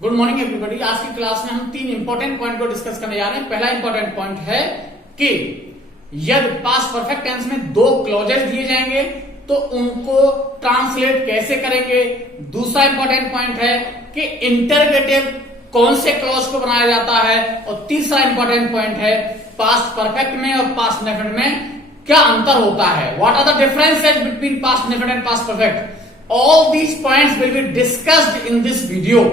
Good morning everybody. आज की class में हम तीन इंपॉर्टेंट पॉइंट को डिस्कस करने जा रहे हैं। पहला इंपॉर्टेंट पॉइंट है कि यदि पास्ट परफेक्ट टेंस में दो क्लॉजेस दिए जाएंगे तो उनको ट्रांसलेट कैसे करेंगे। दूसरा इंपॉर्टेंट पॉइंट है कि इंटरगेटिव कौन से क्लॉज को बनाया जाता है। और तीसरा इंपॉर्टेंट पॉइंट है पास्ट परफेक्ट में और पास्ट इंडेफिनिट में क्या अंतर होता है। What are the differences between past indefinite and past perfect. All these points will be discussed in this video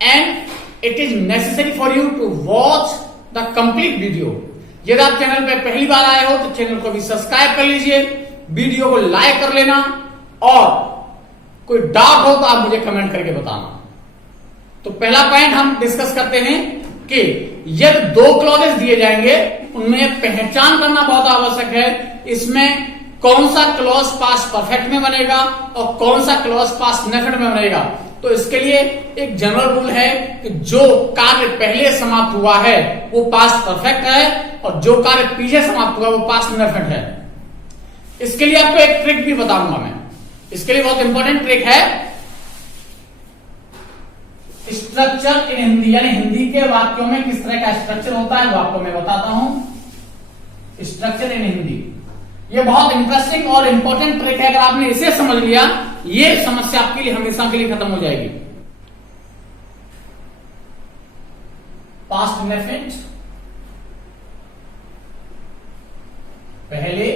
and it is necessary for you to watch the complete video। यदि आप channel पे पहली बार आए हो तो channel को भी subscribe कर लीजिए, वीडियो को लाइक कर लेना और कोई डाउट हो तो आप मुझे कमेंट करके बताना। तो पहला पॉइंट हम डिस्कस करते हैं कि यदि दो क्लॉजेस दिए जाएंगे उनमें पहचान करना बहुत आवश्यक है। इसमें कौन सा क्लॉज पास्ट परफेक्ट में बनेगा और कौन सा क्लॉज पास्ट इंडेफिनिट में बनेगा। तो इसके लिए एक जनरल रूल है कि जो कार्य पहले समाप्त हुआ है वो पास्ट परफेक्ट है और जो कार्य पीछे समाप्त हुआ वो पास्ट इंडेफिनिट है। इसके लिए आपको एक ट्रिक भी बताऊंगा मैं। इसके लिए बहुत इंपॉर्टेंट ट्रिक है स्ट्रक्चर इन हिंदी, यानी हिंदी के वाक्यों में किस तरह का स्ट्रक्चर होता है वो आपको मैं बताता हूं। स्ट्रक्चर इन हिंदी ये बहुत इंटरेस्टिंग और इंपॉर्टेंट ट्रिक है। अगर आपने इसे समझ लिया ये समस्या आपके लिए हमेशा के लिए खत्म हो जाएगी। पास्ट इंडेफिनिट पहले,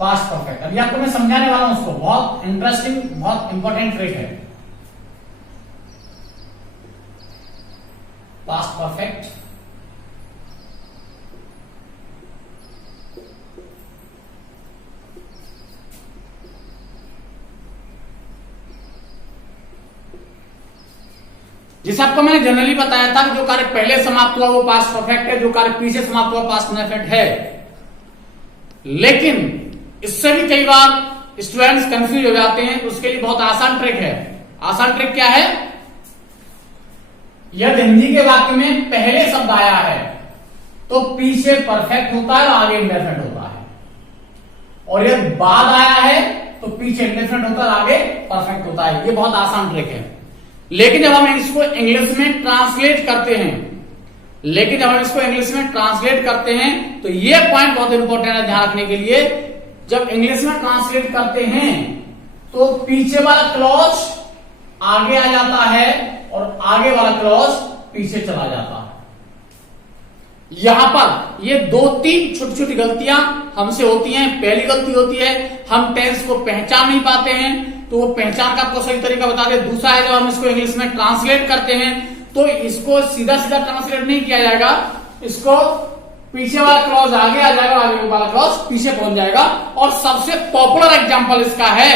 पास्ट परफेक्ट। अभी आपको मैं समझाने वाला हूं उसको। बहुत इंटरेस्टिंग बहुत इंपॉर्टेंट ट्रिक है। पास्ट परफेक्ट जिसे आपको मैंने जनरली बताया था कि जो कार्य पहले समाप्त हुआ वो पास्ट परफेक्ट है, जो कार्य पीछे समाप्त हुआ पास्ट इंडेफिनिट है। लेकिन इससे भी कई बार स्टूडेंट्स कंफ्यूज हो जाते हैं। उसके लिए बहुत आसान ट्रिक है। आसान ट्रिक क्या है? यदि हिंदी के वाक्य में पहले शब्द आया है तो पीछे परफेक्ट होता है और आगे इंडेफिनिट होता है, और यदि बाद आया है तो पीछे इंडेफिनिट होता है और आगे परफेक्ट होता है। ये बहुत आसान ट्रिक है। लेकिन जब हम इसको इंग्लिश में ट्रांसलेट करते हैं तो ये पॉइंट बहुत इंपॉर्टेंट है ध्यान रखने के लिए। जब इंग्लिश में ट्रांसलेट करते हैं तो पीछे वाला क्लॉज आगे आ जाता है और आगे वाला क्लॉज पीछे चला जाता है। यहां पर ये दो तीन छोटी छोटी गलतियां हमसे होती हैं। पहली गलती होती है हम टेंस को पहचान नहीं पाते हैं, तो वो पहचान का आपको सही तरीका बता दे। दूसरा है जब हम इसको इंग्लिश में ट्रांसलेट करते हैं तो इसको सीधा सीधा ट्रांसलेट नहीं किया जाएगा। इसको पीछे वाला क्लॉज आगे आ जाएगा, आगे वाला क्लॉज पीछे पहुंच जाएगा। और सबसे पॉपुलर एग्जांपल इसका है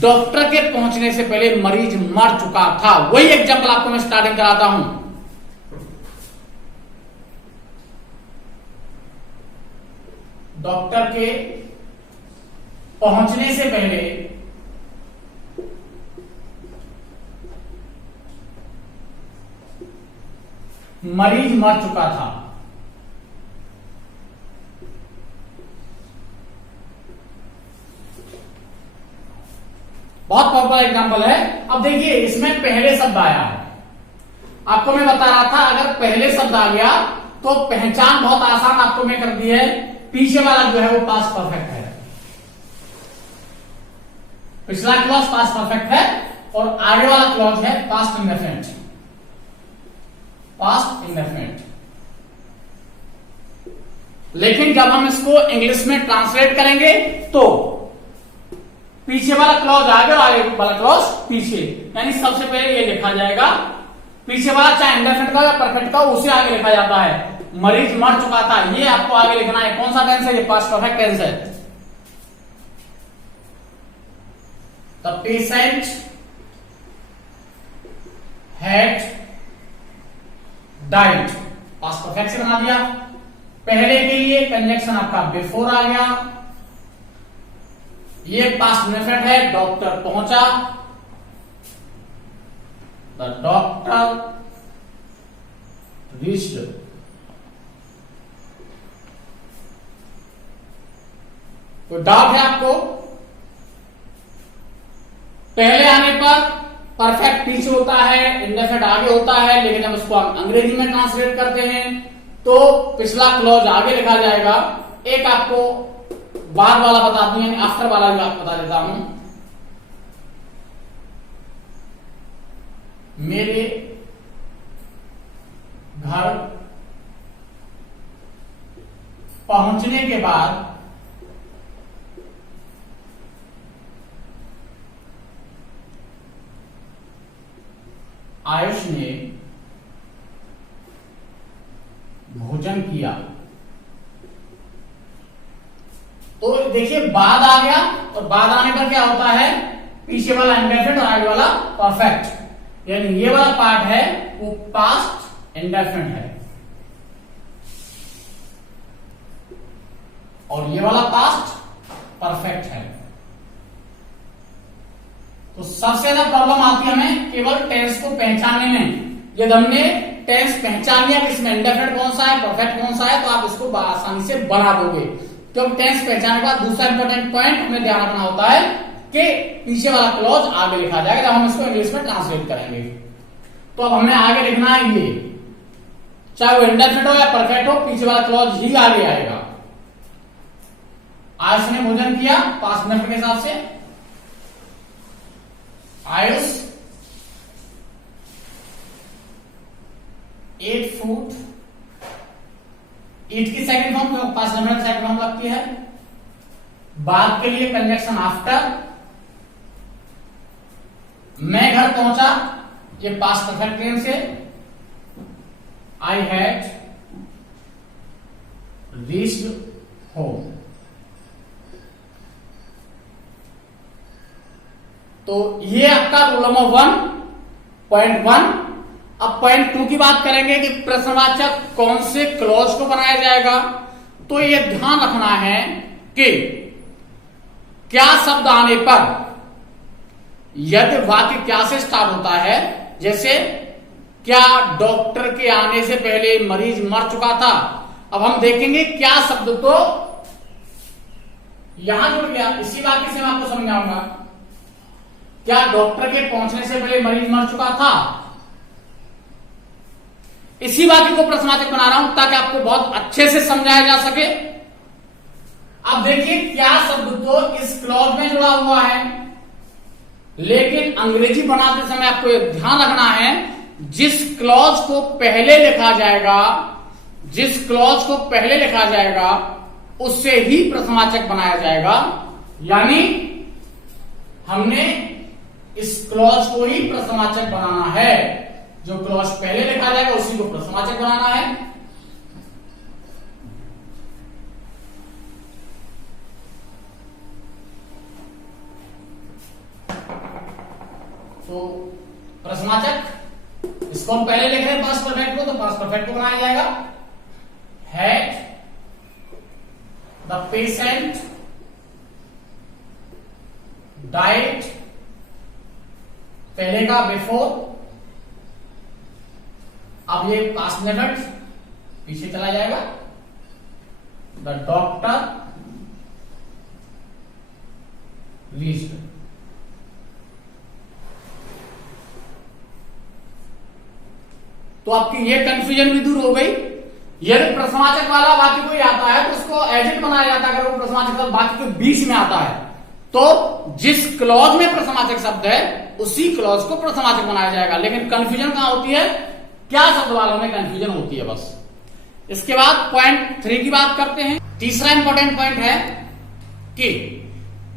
डॉक्टर के पहुंचने से पहले मरीज मर चुका था। वही एग्जांपल आपको मैं स्टार्टिंग कराता हूं। डॉक्टर के पहुंचने से पहले मरीज मर चुका था। बहुत पॉपुलर एग्जांपल है। अब देखिए इसमें पहले शब्द आया है। आपको मैं बता रहा था अगर पहले शब्द आ गया तो पहचान बहुत आसान आपको मैं कर दी है। पीछे वाला जो है वो पास्ट परफेक्ट है, पिछला क्लॉज पास्ट परफेक्ट है और आगे वाला क्लॉज है पास्ट इंडेफिनिट। Past indefinite. लेकिन जब हम इसको इंग्लिश में ट्रांसलेट करेंगे तो पीछे वाला क्लॉज आगे और आगे वाला क्लॉज पीछे, यानी सबसे पहले ये लिखा जाएगा। पीछे वाला चाहे इंडेफिनिट का या परफेक्ट का उसे आगे लिखा जाता है। मरीज मर चुका था ये आपको आगे लिखना है। कौन सा टेंस है? ये पास्ट परफेक्ट टेंस है। The patient had died. Past perfect से बना दिया। पहले के लिए कंजक्शन आपका बिफोर आ गया। ये पास्ट इंडेफिनिट है। डॉक्टर पहुंचा, द डॉक्टर रीच्ड। कोई डाउट है आपको? पहले आने पर परफेक्ट पीछे होता है, इंडेफिनिट आगे होता है, लेकिन जब उसको हम अंग्रेजी में ट्रांसलेट करते हैं तो पिछला क्लॉज आगे लिखा जाएगा। एक आपको बाद वाला बता दूं, यानी आफ्टर वाला भी आपको बता देता हूं। मेरे घर पहुंचने के बाद आयुष ने भोजन किया। तो देखिए बाद आ गया, और बाद आने पर क्या होता है, पीछे वाला इंडेफिनिट और आगे वाला परफेक्ट, यानी ये वाला पार्ट है वो पास्ट इंडेफिनिट है और ये वाला पास्ट परफेक्ट है। तो सबसे ज्यादा प्रॉब्लम आती है हमें केवल टेंस को पहचानने में। यदि हमने टेंस पहचान लिया कि इसमें इंडेफिनिट कौन सा है, परफेक्ट कौन सा है, तो आप इसको आसानी से बना दोगे। क्योंकि टेंस पहचानने के बाद दूसरा इंपॉर्टेंट पॉइंट हमें ध्यान रखना होता है कि पीछे वाला क्लॉज आगे लिखा जाएगा जब हम इसको इंग्लिश में ट्रांसलेट करेंगे। तो अब हमने आगे लिखना है ये, चाहे वो इंडेफिनिट हो या परफेक्ट हो, पीछे वाला क्लॉज ही आगे आएगा। आयुष ने भोजन किया, पास्ट इंडेफिनिट के हिसाब से आयुष एट फूड, ईट की सेकंड फॉर्म तो पास्ट इंडेफिनिट सेकंड फॉर्म लगती है। बाद के लिए कंजक्शन आफ्टर। मैं घर पहुंचा, ये पास्ट परफेक्ट टेंस है। I had reached home. तो ये आपका रूल नंबर 1.1। अब पॉइंट 2 की बात करेंगे कि प्रश्नवाचक कौन से क्लॉज को बनाया जाएगा। तो ये ध्यान रखना है कि क्या शब्द आने पर, यदि वाक्य क्या से स्टार्ट होता है, जैसे क्या डॉक्टर के आने से पहले मरीज मर चुका था। अब हम देखेंगे क्या शब्द तो यहां जुड़ गया, इसी वाक्य से मैं आपको समझाऊंगा। क्या डॉक्टर के पहुंचने से पहले मरीज मर चुका था, इसी वाक्य को प्रश्नवाचक बना रहा हूं ताकि आपको बहुत अच्छे से समझाया जा सके। अब देखिए क्या शब्द तो इस क्लॉज में जुड़ा हुआ है, लेकिन अंग्रेजी बनाते समय आपको यह ध्यान रखना है जिस क्लॉज को पहले लिखा जाएगा, जिस क्लॉज को पहले लिखा जाएगा उससे ही प्रश्नवाचक बनाया जाएगा। यानी हमने इस क्लॉज को ही प्रश्नवाचक बनाना है, जो क्लॉज पहले लिखा जाएगा उसी को प्रश्नवाचक बनाना है। तो प्रश्नवाचक इसको हम पहले लिख रहे हैं पास्ट परफेक्ट को, तो पास्ट परफेक्ट को बनाया जाएगा। हैड द पेशेंट डाइड, पहले का बिफोर। अब ये पास्ट मेथड पीछे चला जाएगा। The doctor reached. तो आपकी ये कंफ्यूजन भी दूर हो गई। यदि प्रश्नवाचक वाला वाक्य कोई आता है तो उसको एडिट बनाया जाता है। अगर वो प्रश्नवाचक वाक्य के बीच में आता है तो जिस क्लॉज में प्रश्नवाचक शब्द है उसी क्लॉज को प्रश्नवाचक बनाया जाएगा। लेकिन कंफ्यूजन कहां होती है, क्या शब्द वालों में कंफ्यूजन होती है बस। इसके बाद पॉइंट 3 की बात करते हैं। तीसरा इंपॉर्टेंट पॉइंट है कि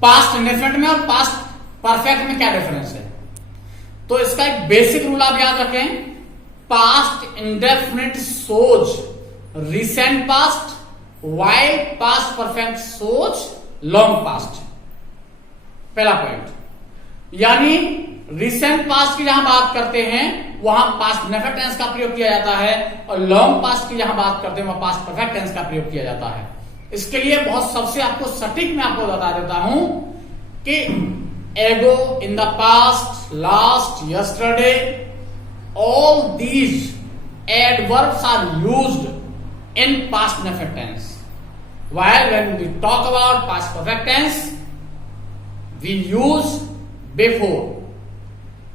पास्ट इंडेफिनिट में और पास्ट परफेक्ट में क्या डिफरेंस है। तो इसका एक बेसिक रूल आप याद रखें, past indefinite shows recent past, while past perfect shows long past. पहला पॉइंट, यानी रिसेंट पास्ट की जहां बात करते हैं वहां पास्ट इंडेफिनिट टेंस का प्रयोग किया जाता है, और लॉन्ग पास्ट की जहां बात करते हैं वहां पास्ट परफेक्ट टेंस का प्रयोग किया जाता है। इसके लिए बहुत सबसे आपको सटीक मैं आपको बता देता हूं कि ago, in the past, last, yesterday, all these adverbs are used in past indefinite tense, while when we talk about past perfect tense we use before,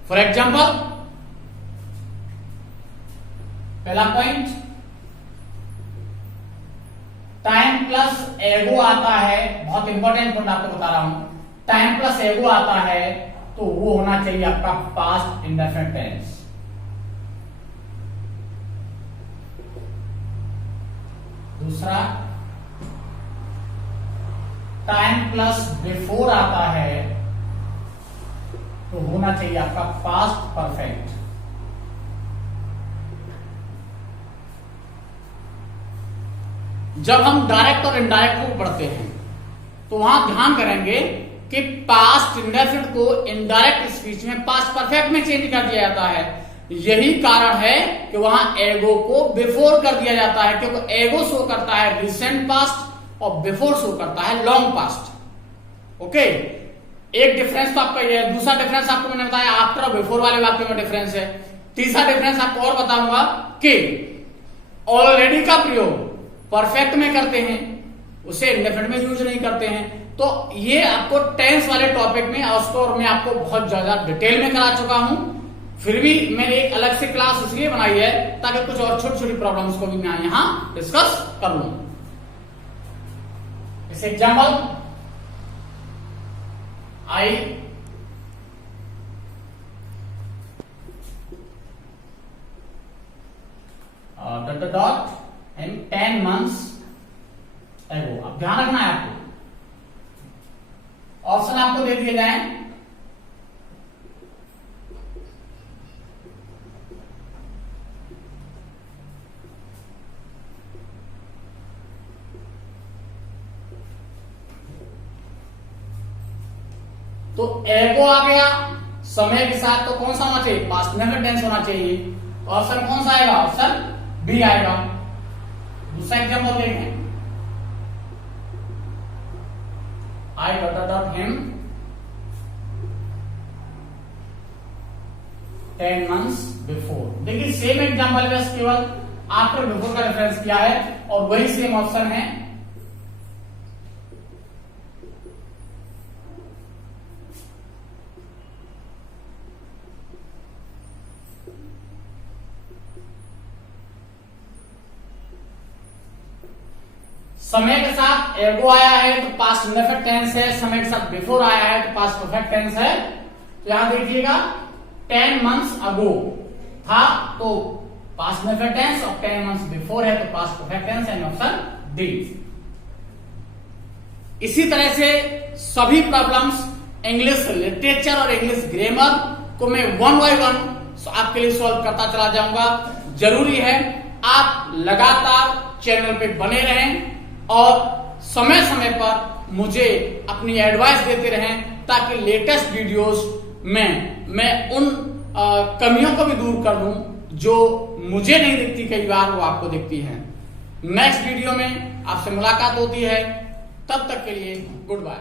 for example, पहला पॉइंट, टाइम प्लस एगो आता है, बहुत important point आपको बता रहा हूं, time plus एगो आता है तो वो होना चाहिए आपका पास्ट इंडेफिनिट टेंस। दूसरा, टाइम प्लस बिफोर आता है तो होना चाहिए आपका पास्ट परफेक्ट। जब हम डायरेक्ट और इनडायरेक्ट को पढ़ते हैं तो वहां ध्यान करेंगे कि पास्ट इंडेफिनिट को इनडायरेक्ट स्पीच में पास्ट परफेक्ट में चेंज कर दिया जाता है। यही कारण है कि वहां एगो को बिफोर कर दिया जाता है, क्योंकि एगो शो करता है रिसेंट पास्ट और बिफोर शो करता है लॉन्ग पास्ट। ओके, एक डिफरेंस तो आपका ये है। दूसरा डिफरेंस आपको मैंने बताया आफ्टर और बिफोर वाले वाक्य में डिफरेंस है। तीसरा डिफरेंस आपको और बताऊंगा कि ऑलरेडी का प्रयोग परफेक्ट में करते हैं, उसे इंडेफिनिट में यूज नहीं करते हैं। तो ये आपको टेंस वाले टॉपिक में और मैं आपको बहुत ज्यादा डिटेल में करा चुका हूं, फिर भी मैंने एक अलग से क्लास इसलिए बनाई है ताकि कुछ और छोटी छोटी प्रॉब्लम्स को भी मैं यहां डिस्कस कर लूं। जैसे example, I dot and 10 months ago। अब ध्यान रखना है आपको, ऑप्शन आपको दे दिए जाए, तो एगो आ गया समय के साथ, तो कौन सा होना चाहिए? पास्ट इंडेफिनिट टेंस होना चाहिए। ऑप्शन कौन सा आएगा? ऑप्शन बी आएगा। दूसरा एग्जाम्पल देखें, I dot him 10 months before। देखिए सेम एग्जाम्पल बस केवल आफ्टर बिफोर का रेफरेंस किया है और वही सेम ऑप्शन है। समय के साथ एगो आया है तो पास्ट इंडेफिनिट टेंस है, समय के साथ बिफोर आया है तो पास्ट परफेक्ट टेंस है। तो यहां देखिएगा 10 months ago था तो पास्ट इंडेफिनिट टेंस और 10 months बिफोर है तो past perfect tense, and option D. इसी तरह से सभी प्रॉब्लम्स इंग्लिश लिटरेचर और इंग्लिश ग्रामर को मैं 1 by 1 आपके लिए सॉल्व करता चला जाऊंगा। जरूरी है आप लगातार चैनल पे बने रहें और समय समय पर मुझे अपनी एडवाइस देते रहें, ताकि लेटेस्ट वीडियोस में मैं उन कमियों को भी दूर कर दूं जो मुझे नहीं दिखती, कई बार वो आपको दिखती हैं। नेक्स्ट वीडियो में आपसे मुलाकात होती है, तब तक के लिए गुड बाय।